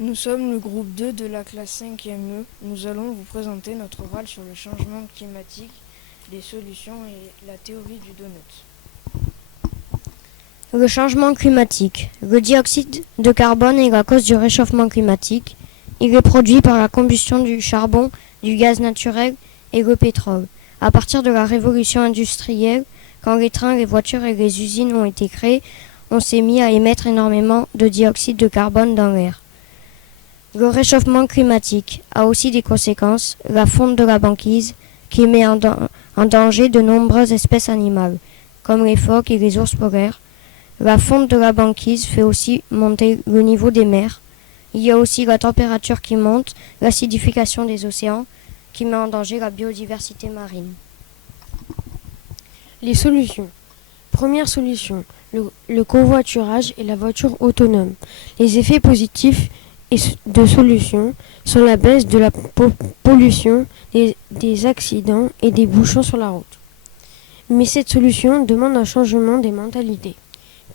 Nous sommes le groupe 2 de la classe 5e E. Nous allons vous présenter notre oral sur le changement climatique, les solutions et la théorie du donut. Le changement climatique. Le dioxyde de carbone est la cause du réchauffement climatique. Il est produit par la combustion du charbon, du gaz naturel et le pétrole. À partir de la révolution industrielle, quand les trains, les voitures et les usines ont été créés, on s'est mis à émettre énormément de dioxyde de carbone dans l'air. Le réchauffement climatique a aussi des conséquences. La fonte de la banquise qui met en danger de nombreuses espèces animales, comme les phoques et les ours polaires. La fonte de la banquise fait aussi monter le niveau des mers. Il y a aussi la température qui monte, l'acidification des océans qui met en danger la biodiversité marine. Les solutions. Première solution, le covoiturage et la voiture autonome. Les effets positifs de solution sont la baisse de la pollution, des accidents et des bouchons sur la route. Mais cette solution demande un changement des mentalités.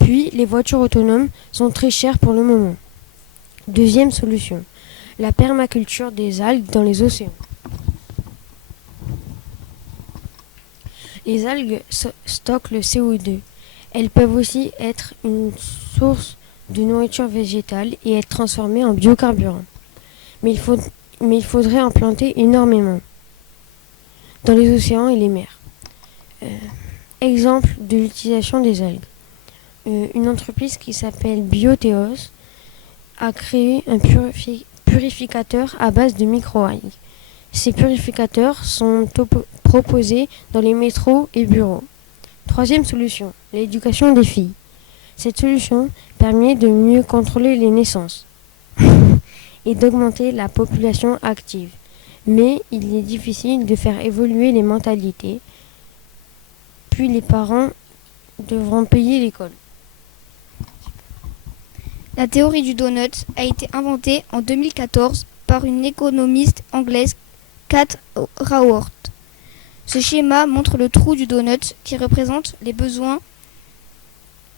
Puis, les voitures autonomes sont très chères pour le moment. Deuxième solution, la permaculture des algues dans les océans. Les algues stockent le CO2. Elles peuvent aussi être une source de nourriture végétale et être transformées en biocarburant. Mais il faudrait en planter énormément dans les océans et les mers. Exemple de l'utilisation des algues. Une entreprise qui s'appelle Biotheos a créé un purificateur à base de micro-algues. Ces purificateurs sont proposés dans les métros et bureaux. Troisième solution, l'éducation des filles. Cette solution permet de mieux contrôler les naissances et d'augmenter la population active. Mais il est difficile de faire évoluer les mentalités. Puis les parents devront payer l'école. La théorie du donut a été inventée en 2014 par une économiste anglaise, Kat Raworth. Ce schéma montre le trou du donut qui représente les besoins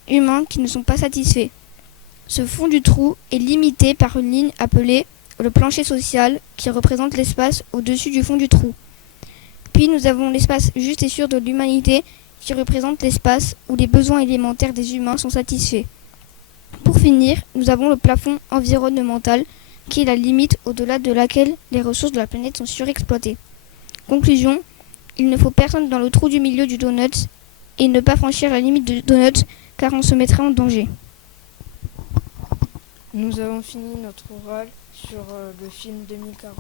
humains qui ne sont pas satisfaits. Ce fond du trou est limité par une ligne appelée le plancher social qui représente l'espace au-dessus du fond du trou. Puis nous avons l'espace juste et sûr de l'humanité qui représente l'espace où les besoins élémentaires des humains sont satisfaits. Pour finir, nous avons le plafond environnemental qui est la limite au-delà de laquelle les ressources de la planète sont surexploitées. Conclusion, il ne faut personne dans le trou du milieu du donut et ne pas franchir la limite du donut car on se mettrait en danger. Nous avons fini notre oral sur le film 2040.